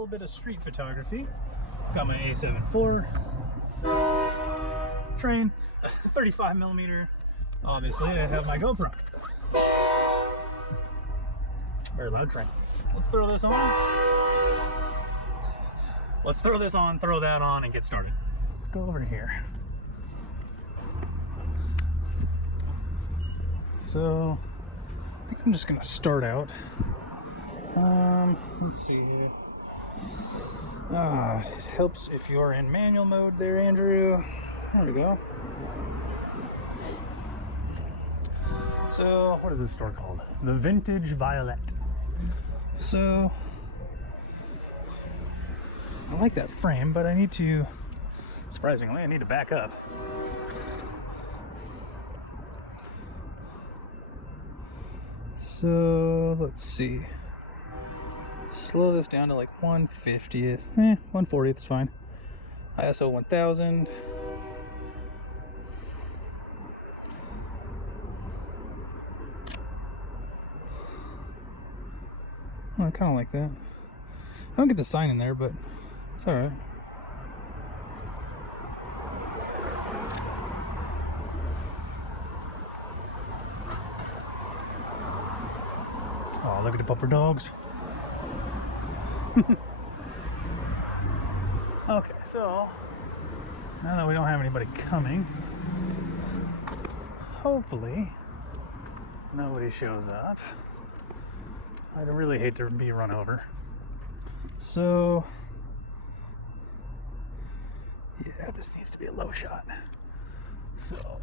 little bit of street photography. Got my A7 IV train, 35mm. Obviously, I have my GoPro. Very loud train. Let's throw this on. Let's throw this on, throw that on, and get started. Let's go over here. So, I think I'm just gonna start out. Let's see. It helps if you're in manual mode there, Andrew. There we go. So, what is this store called? The Vintage Violet. So, I like that frame, but I need to, surprisingly, I need to back up. So, let's see. Slow this down to like 1/50th. 1/40th is fine. ISO 1000. Oh, I kind of like that. I don't get the sign in there, but it's all right. Oh, look at the pupper dogs. Okay, so now that we don't have anybody coming, hopefully nobody shows up. I'd really hate to be run over. So, yeah, this needs to be a low shot. So,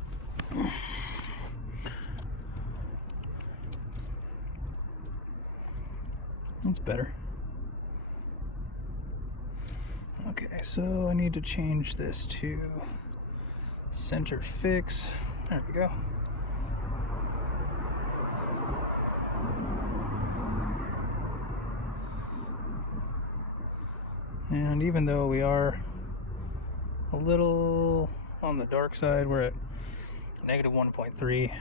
that's better. Okay, so I need to change this to center fix. There we go. And even though we are a little on the dark side, we're at -1.3.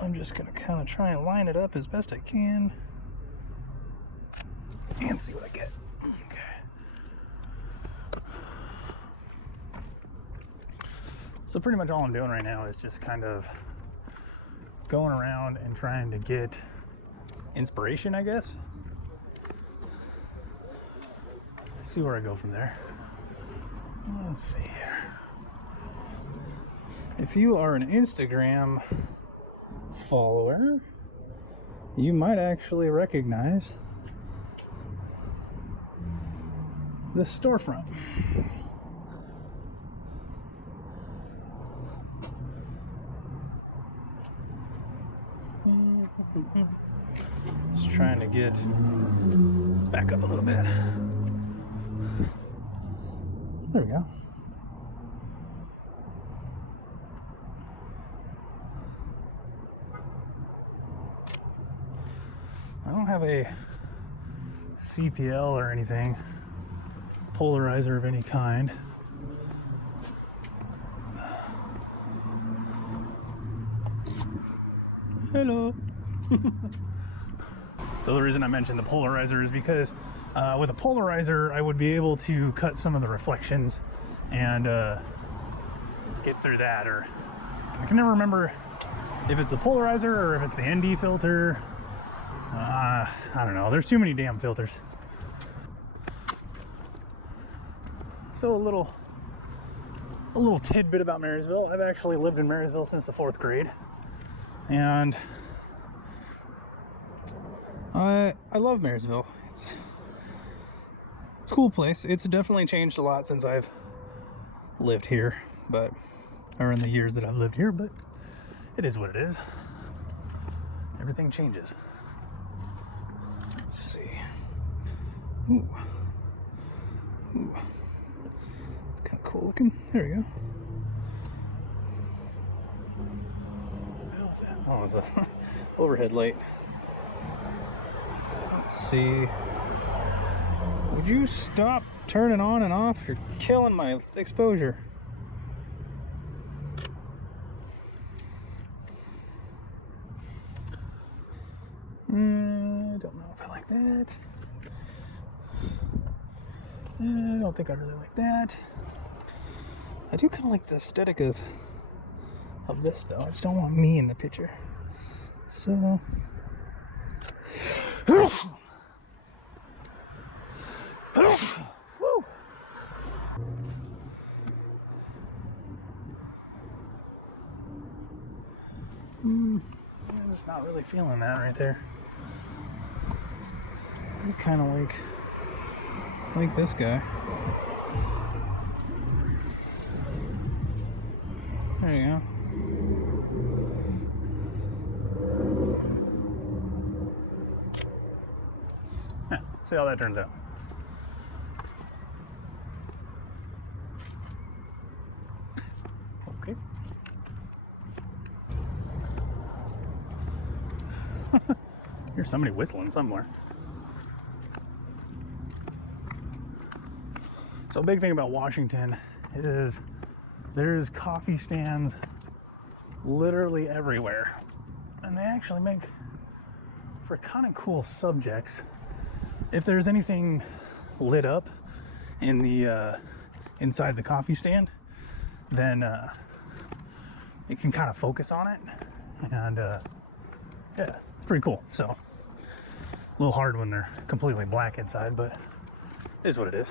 I'm just gonna kind of try and line it up as best I can and see what I get. Okay. So pretty much all I'm doing right now is just kind of going around and trying to get inspiration, I guess. See where I go from there. Let's see here. If you are an Instagram follower, you might actually recognize this storefront. Just trying to get, let's back up a little bit. There we go. I don't have a CPL or anything, polarizer of any kind. Hello. So the reason I mentioned the polarizer is because with a polarizer I would be able to cut some of the reflections and get through that, or I can never remember if it's the polarizer or if it's the ND filter. I don't know, there's too many damn filters. So a little tidbit about Marysville. I've actually lived in Marysville since the 4th grade, and I love Marysville. It's a cool place. It's definitely changed a lot since I've lived here, or in the years that I've lived here, but it is what it is. Everything changes. Let's see. Ooh. It's kind of cool looking. There we go. What was that? Oh, it's a overhead light. Let's see. Would you stop turning on and off? You're killing my exposure. I don't know if I like that. I don't think I really like that. I do kind of like the aesthetic of this though. I just don't want me in the picture. So woo. I'm just not really feeling that right there. I kind of like this guy. There you go. Yeah, see how that turns out. Okay. Here's somebody whistling somewhere. So a big thing about Washington is there's coffee stands literally everywhere, and they actually make for kind of cool subjects. If there's anything lit up in the inside the coffee stand, then it can kind of focus on it, and yeah, it's pretty cool. So a little hard when they're completely black inside, but it is what it is.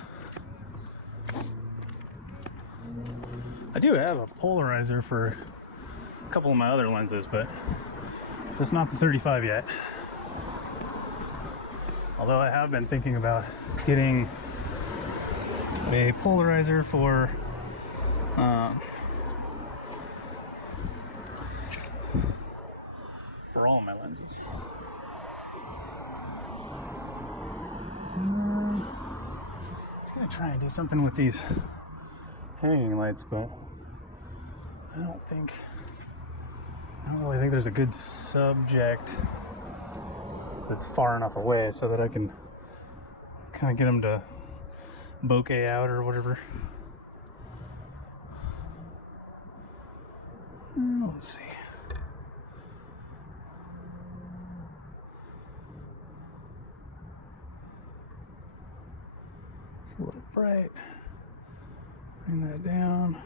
I do have a polarizer for a couple of my other lenses, but just not the 35 yet. Although I have been thinking about getting a polarizer for all my lenses. I was gonna try and do something with these hanging lights, but I don't really think there's a good subject that's far enough away so that I can kind of get them to bokeh out or whatever. Let's see. It's a little bright. Bring that down.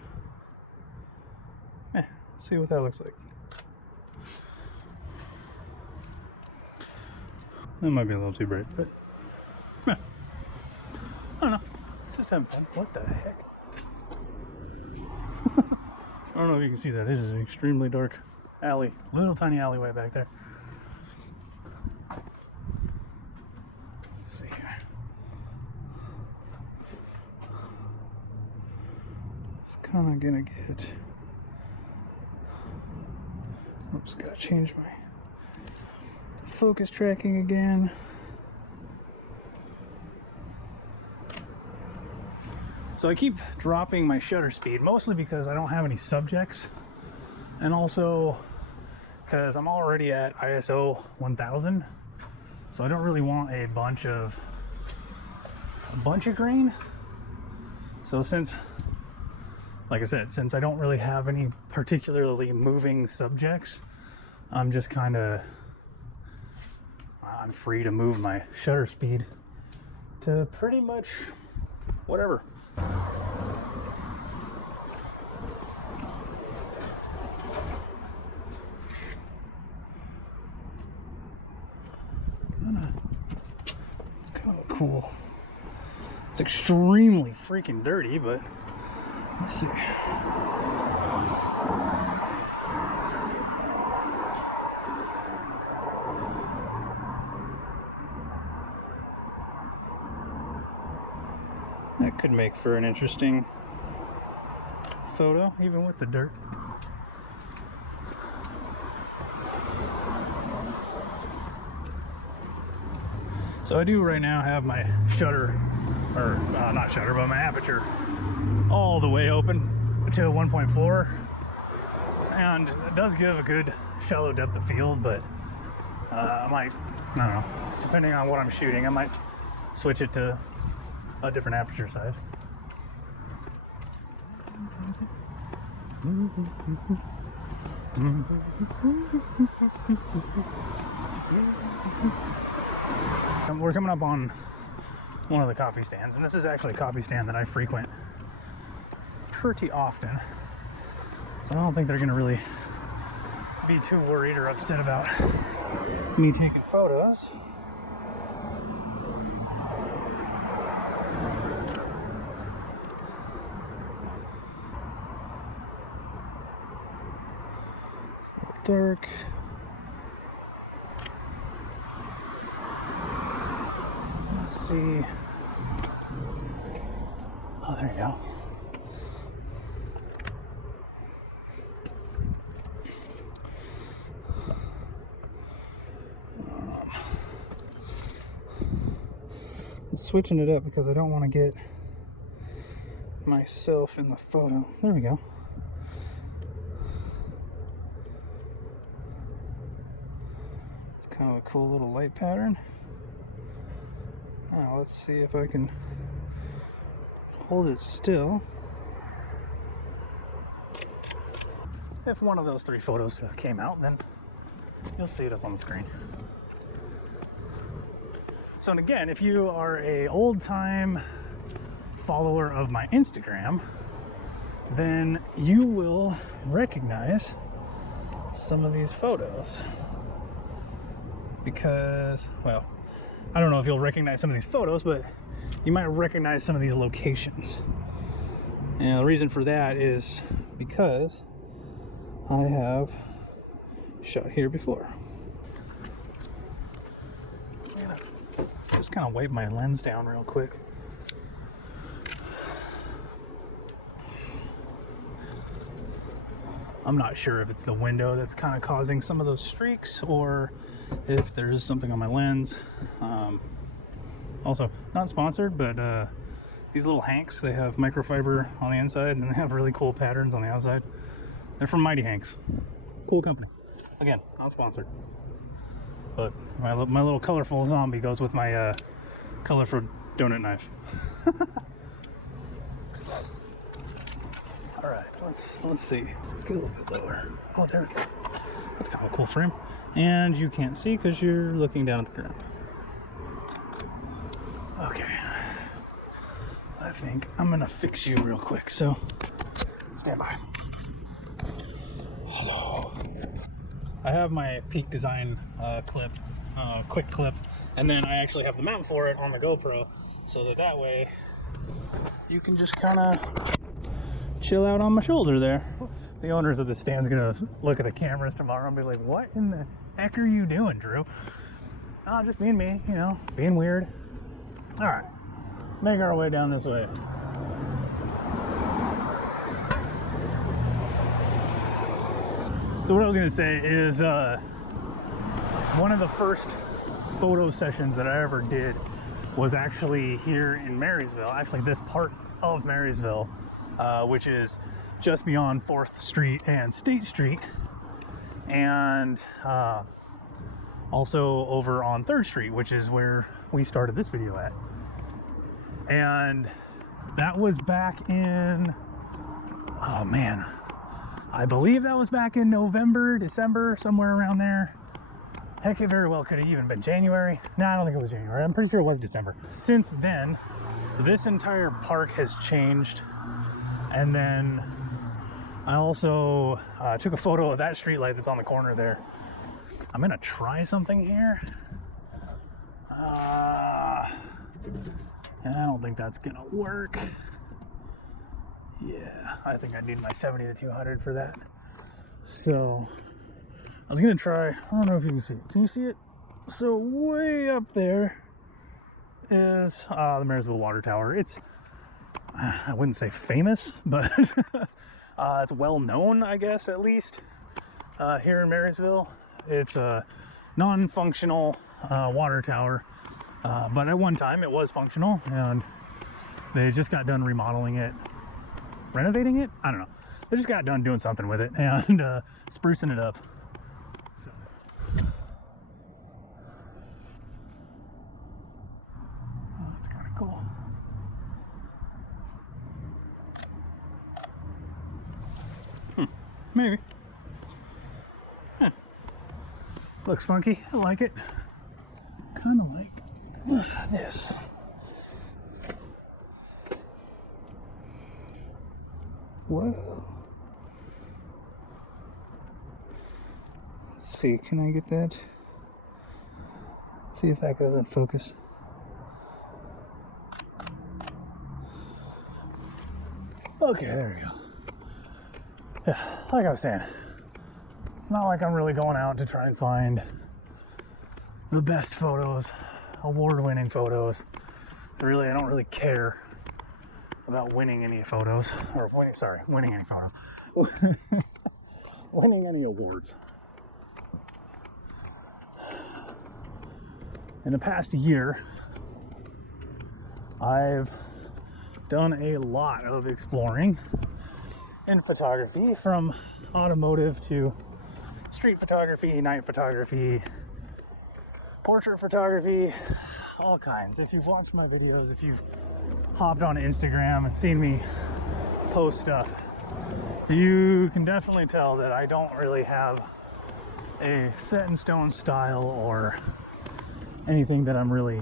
Let's see what that looks like. That might be a little too bright, but I don't know. Just having fun. What the heck? I don't know if you can see that. It is an extremely dark alley. Little tiny alleyway back there. Let's see here. Just kind of gonna get. Oops, gotta change my focus tracking again. So I keep dropping my shutter speed, mostly because I don't have any subjects, and also because I'm already at ISO 1000, so I don't really want a bunch of grain. So since, like I said, since I don't really have any particularly moving subjects, I'm just kind of, I'm free to move my shutter speed to pretty much whatever. It's kind of cool. It's extremely freaking dirty, but let's see. That could make for an interesting photo, even with the dirt. So I do right now have my shutter, or not shutter, but my aperture all the way open to 1.4, and it does give a good shallow depth of field, but I might, I don't know, depending on what I'm shooting, I might switch it to a different aperture size. We're coming up on one of the coffee stands, and this is actually a coffee stand that I frequent pretty often, so I don't think they're gonna really be too worried or upset about me taking photos. Dark. Let's see. Oh, there you go. I'm switching it up because I don't want to get myself in the photo. There we go. It's kind of a cool little light pattern. Now let's see if I can hold it still. If one of those 3 photos came out, then you'll see it up on the screen. So, and again, if you are a old-time follower of my Instagram, then you will recognize some of these photos. Because, well, I don't know if you'll recognize some of these photos, but you might recognize some of these locations. And the reason for that is because I have shot here before. I'm gonna just kind of wipe my lens down real quick. I'm not sure if it's the window that's kind of causing some of those streaks or if there's something on my lens. Also, not sponsored, but these little Hanks, they have microfiber on the inside and they have really cool patterns on the outside. They're from Mighty Hanks. Cool company. Again, not sponsored. But my little colorful zombie goes with my colorful donut knife. All right, let's see. Let's get a little bit lower. Oh, there we go. That's kind of a cool frame. And you can't see because you're looking down at the ground. Okay. I think I'm gonna fix you real quick, so stand by. Hello. I have my Peak Design clip, quick clip, and then I actually have the mount for it on the GoPro, so that way you can just kind of chill out on my shoulder there. The owners of the stand's gonna look at the cameras tomorrow and be like, what in the heck are you doing, Drew? Oh, just being me, you know, being weird. All right, make our way down this way. So what I was gonna say is one of the first photo sessions that I ever did was actually here in Marysville, actually this part of Marysville, which is just beyond 4th Street and State Street, and also over on 3rd Street, which is where we started this video at. And that was back in, oh man, I believe that was back in November, December, somewhere around there. Heck, it very well could have even been January. No, I don't think it was January. I'm pretty sure it was December. Since then, this entire park has changed. And then I also took a photo of that streetlight that's on the corner there. I'm gonna try something here. I don't think that's gonna work. Yeah, I think I need my 70 to 200 for that. So I was gonna try, I don't know if you can see it. Can you see it? So way up there is the Marysville Water Tower. It's, I wouldn't say famous, but it's well known, I guess, at least here in Marysville. It's a non-functional water tower, but at one time it was functional, and they just got done remodeling it, renovating it. I don't know. They just got done doing something with it and sprucing it up. So. Oh, that's kind of cool. Maybe. Huh. Looks funky. I like it. Kind of like this. Whoa. Let's see, can I get that? See if that goes in focus. Okay, there we go. Yeah, like I was saying, it's not like I'm really going out to try and find the best photos, award-winning photos. So really, I don't really care about winning any photos, or winning any photos. Winning any awards. In the past year, I've done a lot of exploring in photography, from automotive to street photography, night photography, portrait photography, all kinds. If you've watched my videos, if you've hopped on Instagram and seen me post stuff, you can definitely tell that I don't really have a set in stone style or anything that I'm really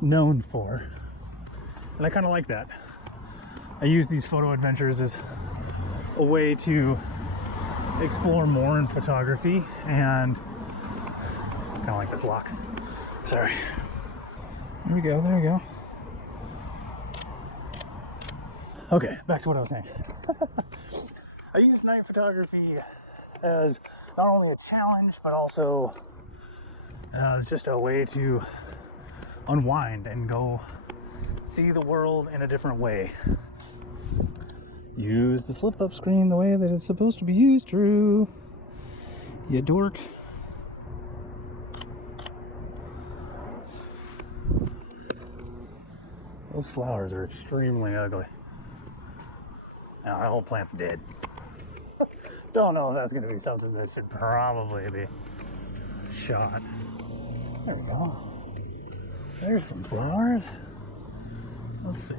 known for. And I kind of like that. I use these photo adventures as a way to explore more in photography, and kind of like this lock. Sorry. There we go, there we go. Okay, back to what I was saying. I use night photography as not only a challenge, but also it's just a way to unwind and go see the world in a different way. Use the flip up screen the way that it's supposed to be used, Drew. You dork. Those flowers are extremely ugly. Now, that whole plant's dead. Don't know if that's going to be something that should probably be shot. There we go. There's some flowers. Let's see.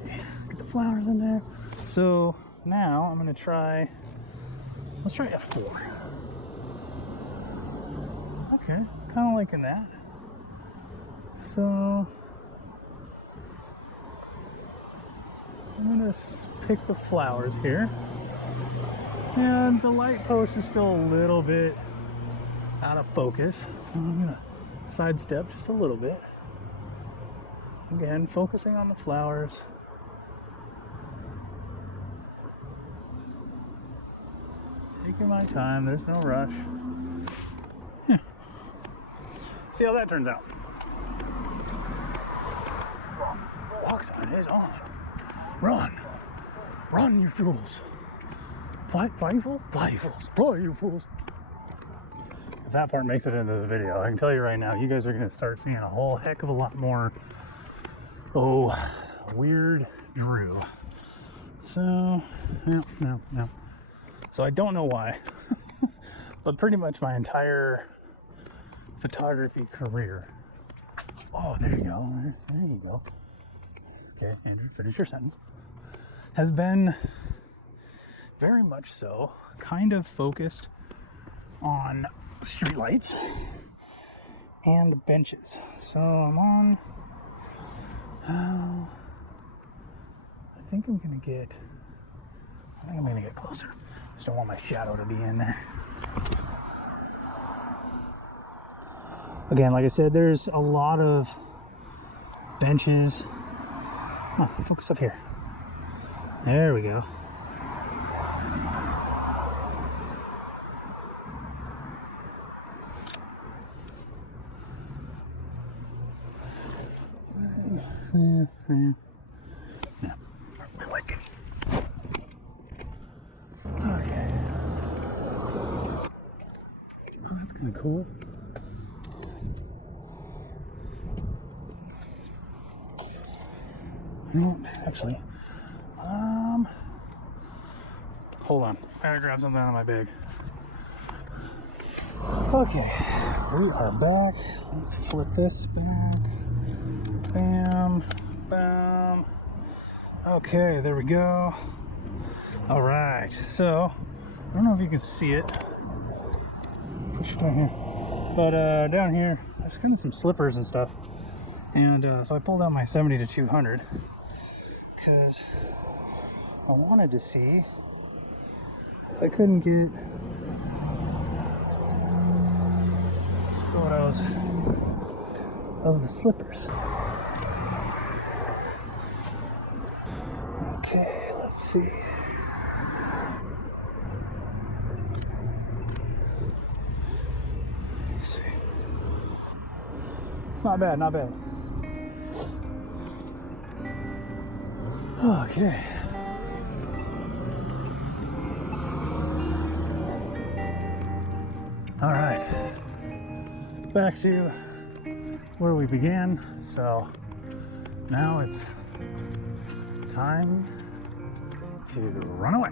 Get the flowers in there. So now I'm going to try, let's try F4. Okay, kind of liking that. So I'm going to pick the flowers here. And the light post is still a little bit out of focus. I'm going to sidestep just a little bit. Again, focusing on the flowers. Taking my time, there's no rush. Yeah. See how that turns out. Walk sign is on. Run! Run, you fools! Fly, you fools? Fly, you fools! Fly, you fools! If that part makes it into the video, I can tell you right now, you guys are going to start seeing a whole heck of a lot more, weird Drew. So, no. So I don't know why, but pretty much my entire photography career. Oh, there you go. There you go. Okay, Andrew, finish your sentence. Has been very much so kind of focused on streetlights and benches. So I'm on, I think I'm gonna get closer. Just don't want my shadow to be in there. Again, like I said, there's a lot of benches. Oh, focus up here. There we go. Yeah, I like it. Okay. Oh, that's kind of cool. You know what? Actually, hold on. I gotta grab something out of my bag. Okay, we are back. Let's flip this back. Bam, bam. Okay, there we go. All right, so I don't know if you can see it. Push it down here. But down here, there's kind of some slippers and stuff. And so I pulled out my 70 to 200 because I wanted to see I couldn't get. Thought I was of the slippers. Okay, let's see. Let's see. It's not bad, not bad. Okay. All right. Back to where we began. So now it's time to run away.